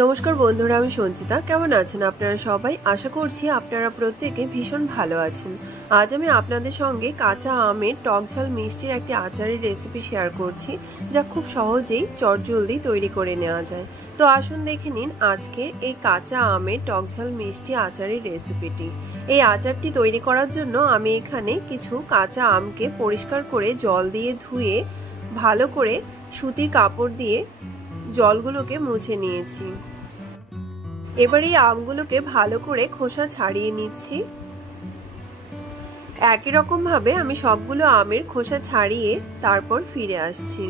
নমস্কার বন্ধুরা, আমি সঞ্চিতা। কেমন আছেন আপনারা সবাই? আশা করছি আপনারা প্রত্যেকে ভীষণ ভালো আছেন। আজ আমি আপনাদের সঙ্গে কাঁচা আমের টকঝাল মিষ্টির একটি আচারের রেসিপি শেয়ার করছি, যা খুব সহজেই চটজলদি তৈরি করে নেওয়া যায়। তো আসুন দেখে নিন আজকের এই কাঁচা আমের টকঝাল মিষ্টি আচারের রেসিপিটি। এই আচারটি তৈরি করার জন্য আমি এখানে কিছু কাঁচা আমকে পরিষ্কার করে জল দিয়ে ধুয়ে ভালো করে সুতির কাপড় দিয়ে জলগুলোকে মুছে নিয়েছি। এবার এই আমগুলোকে ভালো করে খোসা ছাড়িয়ে নিচ্ছি। একই রকম ভাবে আমি সবগুলো আমের খোসা ছাড়িয়ে তারপর ফিরে আসছি।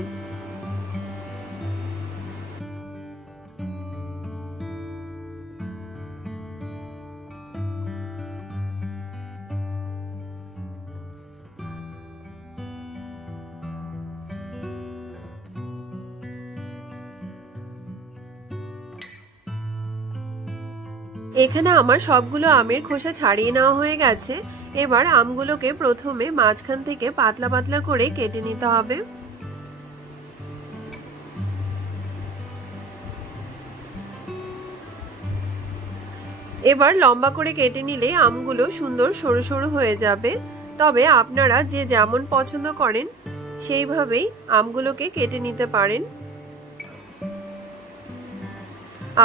এখানে আমার সবগুলো আমের খোসা ছাড়িয়ে নেওয়া হয়ে গেছে। এবার আমগুলোকে প্রথমে মাঝখান থেকে পাতলা পাতলা করে কেটে নিতে হবে। এবার লম্বা করে কেটে নিলে আমগুলো সুন্দর সরু সরু হয়ে যাবে। তবে আপনারা যে যেমন পছন্দ করেন সেইভাবেই আমগুলোকে কেটে নিতে পারেন।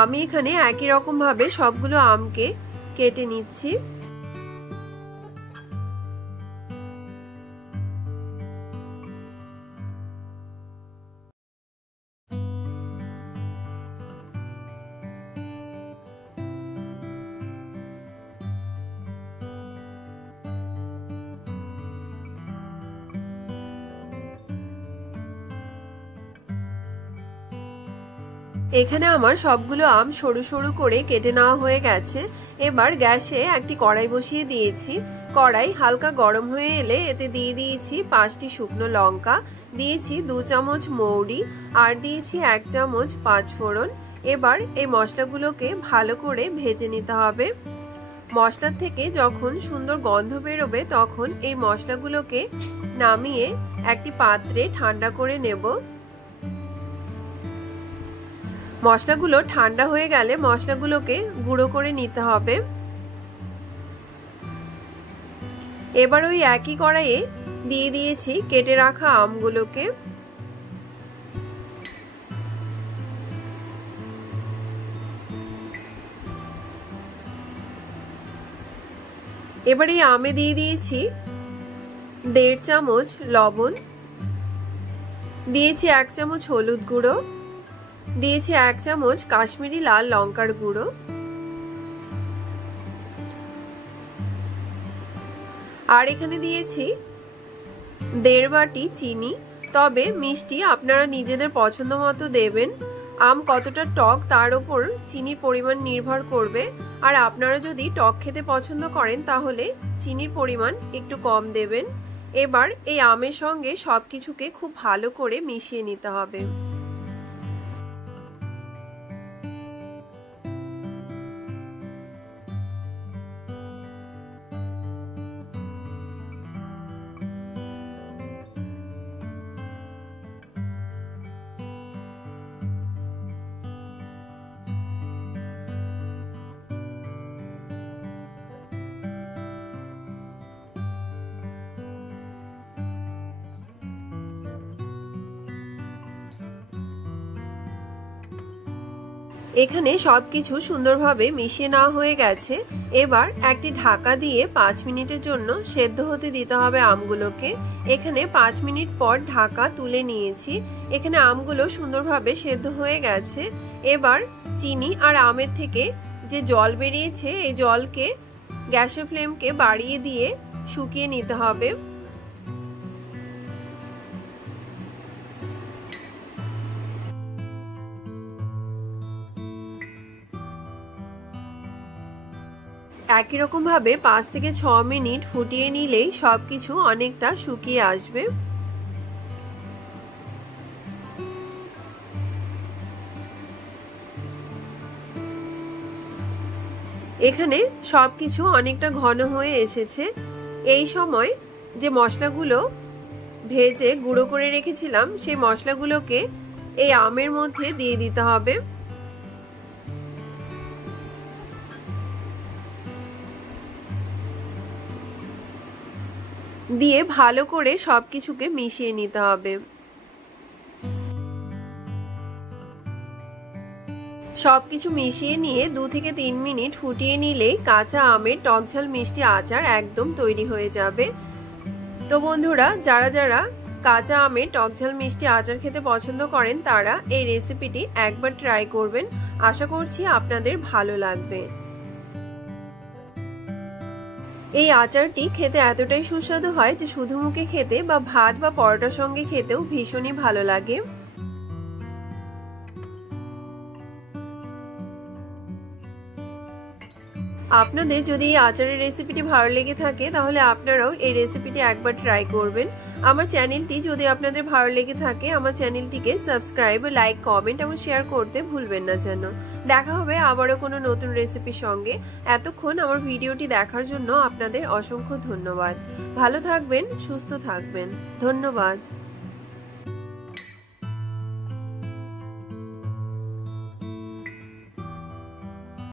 আমি এখানে একই রকম ভাবে সবগুলো আমকে কেটে নিচ্ছি। এখানে আমার সবগুলো আম সরু সরু করে কেটে নেওয়া হয়ে গেছে। এবার গ্যাসে একটি কড়াই বসিয়ে দিয়েছি। কড়াই হালকা গরম হয়ে এলে এতে দিয়ে দিয়েছি 5টি শুকনো লঙ্কা, দিয়েছি 2 চামচ মৌরি, আর দিয়েছি 1 চামচ পাঁচফোড়ন। এবার এই মশলাগুলোকে ভালো করে ভেজে নিতে হবে। মশলার থেকে যখন সুন্দর গন্ধ বেরোবে তখন এই মশলাগুলোকে নামিয়ে একটি পাত্রে ঠান্ডা করে নেব। মশলাগুলো ঠান্ডা হয়ে গেলে মশলাগুলোকে গুঁড়ো করে নিতে হবে। এবার ওই একই কড়াইয়ে দিয়ে দিয়েছি কেটে রাখা আমগুলোকে। এবার এই আমে দিয়ে দিয়েছি 1.5 চামচ লবণ, দিয়েছি 1 চামচ হলুদ গুঁড়ো, দিয়েছি 1 চামচ কাশ্মীরি লাল লঙ্কার গুঁড়ো, আর এখানে দিয়েছি 1.5 বাটি চিনি। তবে মিষ্টি আপনারা নিজেদের পছন্দ মতো দেবেন। আম কতটা টক তার উপর চিনির পরিমাণ নির্ভর করবে। আর আপনারা যদি টক খেতে পছন্দ করেন তাহলে চিনির পরিমাণ একটু কম দেবেন। এবার এই আমের সঙ্গে সবকিছুকে খুব ভালো করে মিশিয়ে নিতে হবে। এখানে সবকিছু সুন্দরভাবে মিশিয়ে নেওয়া হয়ে গেছে। এবার একটি ঢাকা দিয়ে 5 মিনিটের জন্য সেদ্ধ হতে দিতে হবে আমগুলোকে। এখানে 5 মিনিট পর ঢাকা তুলে নিয়েছি। এখানে আমগুলো সুন্দরভাবে সেদ্ধ হয়ে গেছে। এবার চিনি আর আমের থেকে যে জল বেরিয়েছে এই জলকে গ্যাসের ফ্লেমকে বাড়িয়ে দিয়ে শুকিয়ে নিতে হবে। একই রকম ভাবে 5 থেকে 6 মিনিট ফুটিয়ে নিলেই সবকিছু অনেকটা শুকিয়ে আসবে। এখানে সবকিছু অনেকটা ঘন হয়ে এসেছে। এই সময় যে মশলাগুলো ভেজে গুঁড়ো করে রেখেছিলাম সেই মশলাগুলোকে এই আমের মধ্যে দিয়ে দিতে হবে। দিয়ে ভালো করে সবকিছুকে মিশিয়ে নিতে হবে। সবকিছু মিশিয়ে নিয়ে 2 থেকে 3 মিনিট ফুটিয়ে নিলেই কাঁচা আমের টকঝাল মিষ্টি আচার একদম তৈরি হয়ে যাবে। তো বন্ধুরা, যারা যারা কাঁচা আমের টকঝাল মিষ্টি আচার খেতে পছন্দ করেন তারা এই রেসিপিটি একবার ট্রাই করবেন। আশা করছি আপনাদের ভালো লাগবে। এই আচারটি খেতে এতটাই সুস্বাদু হয় যে শুধু মুখে খেতে বা ভাত বা পরোটার সঙ্গে খেতেও ভীষণই ভালো লাগে। আপনাদের যদি এই আচারের রেসিপিটি ভালো লেগে থাকে তাহলে আপনারাও এই রেসিপিটি একবার ট্রাই করবেন। আমার চ্যানেলটি যদি আপনাদের ভালো লেগে থাকে আমার চ্যানেলটিকে সাবস্ক্রাইব, লাইক, কমেন্ট এবং শেয়ার করতে ভুলবেন না যেন। দেখা হবে আবারও কোনো নতুন রেসিপির সঙ্গে। এতক্ষণ আমার ভিডিওটি দেখার জন্য আপনাদের অসংখ্য ধন্যবাদ। ভালো থাকবেন, সুস্থ থাকবেন। ধন্যবাদ।